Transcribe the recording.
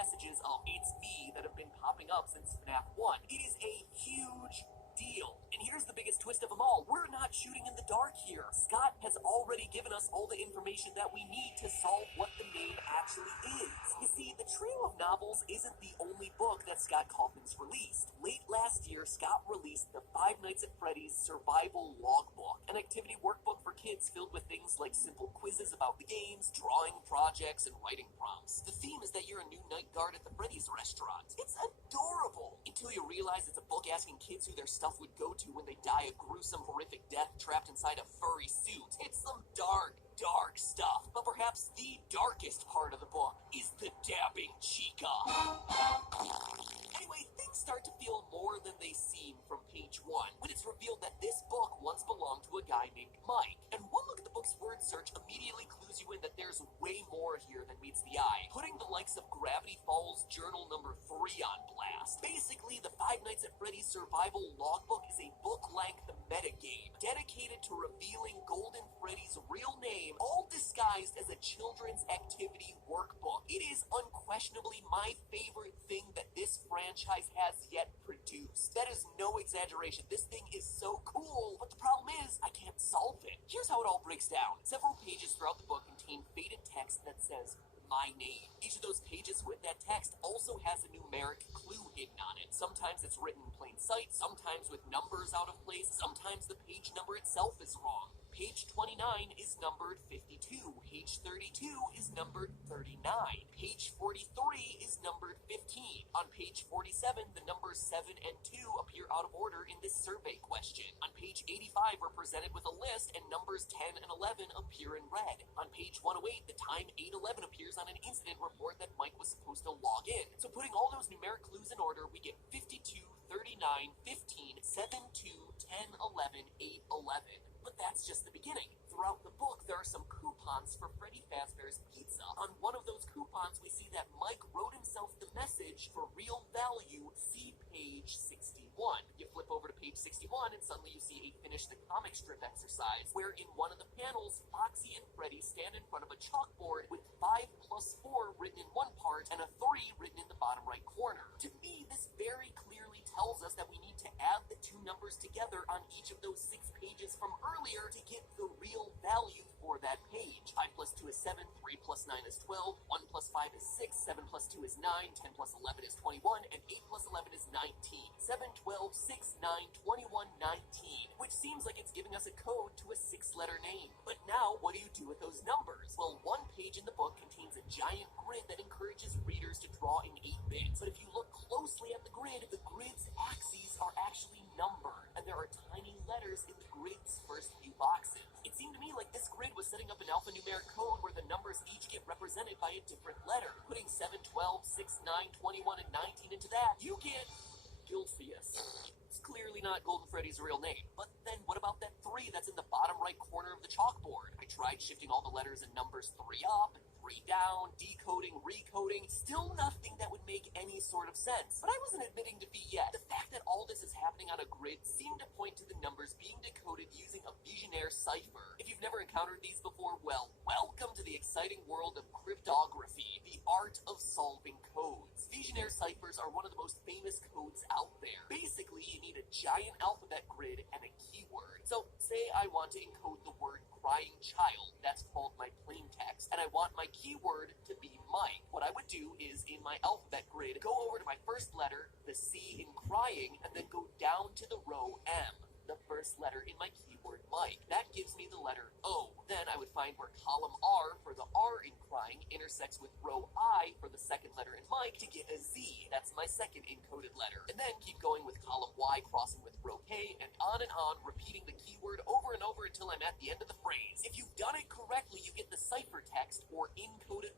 messages of "It's me" that have been popping up since FNAF 1. It is a huge deal. And here's the biggest twist of them all. We're not shooting in the dark here. Scott has already given us all the information that we need to solve what the name actually is. You see, the trio of novels isn't the only book that Scott Kaufman's released. Late last year, Scott released the Five Nights at Freddy's Survival Logbook, an activity workbook for kids filled with things like simple quizzes about the games, drawing projects, and writing prompts. The theme is that you're a new night guard at the Freddy's restaurant. It's adorable! Until you realize it's a book asking kids who their stuff would go to when they die a gruesome, horrific death trapped inside a furry suit. It's some dark stuff. But perhaps the darkest part of the book is the dabbing chica. Anyway, things start to feel more than they seem from page 1, when it's revealed that this book once belonged to a guy named Mike. And one look at the book's word search immediately clues you in that there's way more here than meets the eye, putting the likes of Gravity Falls Journal number 3 on blast. Basically, the Five Nights at Freddy's Survival Logbook is a book-length metagame dedicated to revealing Golden Freddy's real name, all disguised as a children's activity workbook. It is unquestionably my favorite thing that this franchise has yet produced. That is no exaggeration. This thing is so cool, but the problem is, I can't solve it. Here's how it all breaks down. Several pages throughout the book contain faded text that says, "My name." Each of those pages with that text also has a numeric clue hidden on it. Sometimes it's written in plain sight, sometimes with numbers out of place, sometimes the page number itself is wrong. Page 29 is numbered 52. Page 32 is numbered 39. Page 43 is numbered 15. On page 47, the numbers 7 and 2 appear out of order in this survey question. On page 85, we're presented with a list, and numbers 10 and 11 appear in red. On page 108, the time 8:11 appears on an incident report that Mike was supposed to log in. So putting all those numeric clues in order, we get 52, 39, 15, 7, 2, 10, 11, 8, 11. But that's just the beginning. Throughout the book, there are some coupons for Freddy Fazbear's Pizza. On one of those coupons, we see that Mike wrote himself the message, "For real value, see page 61. You flip over to page 61, and suddenly you see a finish the comic strip exercise, where in one of the panels, Foxy and Freddy stand in front of a chalkboard with 5 plus 4 written in one part and a 3 written in the bottom right corner. To me, this very clearly tells us that we need to add the two numbers together on each of those 6 pages from earlier to get the real value for that page. 5 plus 2 is 7, 3 plus 9 is 12, 1 plus 5 is 6, 7 plus 2 is 9, 10 plus 11 is 21, and 8 plus 11 is 19. 7, 12, 6, 9, 21, 19, which seems like it's giving us a code to a 6-letter name. But now, what do you do with those numbers? Well, one page in the book contains a giant grid that encourages readers to draw in 8 bits. But if you look closely at the grid's axes are actually numbered, and there are tiny letters in the grid's first few boxes. It seemed to me like this grid was setting up an alphanumeric code where the numbers each get represented by a different letter. Putting 7, 12, 6, 9, 21, and 19 into that, you get Guilfius. It's clearly not Golden Freddy's real name. But then what about that 3 that's in the bottom right corner of the chalkboard? I tried shifting all the letters and numbers 3 up and 3 down, decoding, recoding, still nothing that would make any sort of sense. But I wasn't admitting defeat yet. The fact that all this is happening on a grid seemed to point to the numbers being decoded using a Visionaire cipher. If you've never encountered these before, well, welcome to the exciting world of cryptography, the art of solving codes. Visionaire ciphers are one of the most famous codes out there. Basically, you need a giant alphabet grid and a keyword. So, say I want to encode the word crying child, that's called my plain text, and I want my keyword to be Mike. What I would do is, in my alphabet grid, go over to my first letter, the C in crying, and then go down to the row M, the first letter in my keyword Mike. That gives me the letter O. Then I would find where column R for the R in crying intersects with row I for the second letter in Mike to get a Z. That's my second encoded letter. And then keep going with column Y crossing with row K, and on, repeating the keyword over and over until I'm at the end of the phrase. If you've done it correctly, you get the cipher text or encoded word